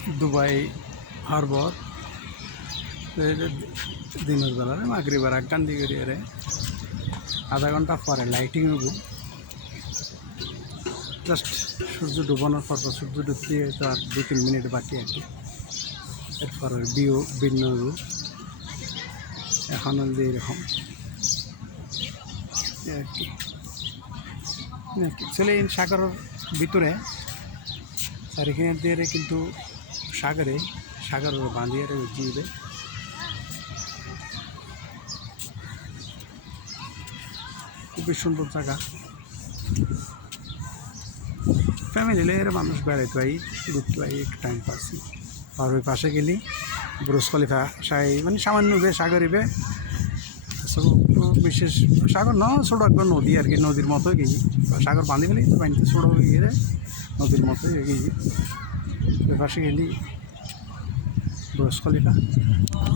Dubai হারবর দিনের বেলায় মাগরিবার আগান দিয়ে রে আধা ঘন্টা পরে লাইটিং হবো জাস্ট সূর্য ডুবানোর পর সূর্য ডুবতে তো আর 2-3 মিনিট বাকি আর কি এরপর ভিউ ভিন্ন হবো এখন এরকম আর কি অ্যাকচুয়ালি সাগরের ভিতরে চারিখানে দিয়ে কিন্তু সাগরের বাঁধিয়ে জিবে খুবই সুন্দর জায়গা ফ্যামিলি এর মানুষ বেড়াইতে পাই ঘুরতে পাই একটু টাইম পাস আর ওই পাশে গেলি বুরুজ খলিফা মানে সামান্য বে সাগরিবে বিশেষ সাগর ন ছোটো একবার নদী আর কি নদীর মতোই গেছি সাগর বাঁধি ফেলি পানিতে ছোটো গিয়ে নদীর মতোই গেছি ওই পাশে গেলি বুরুজ খলিফা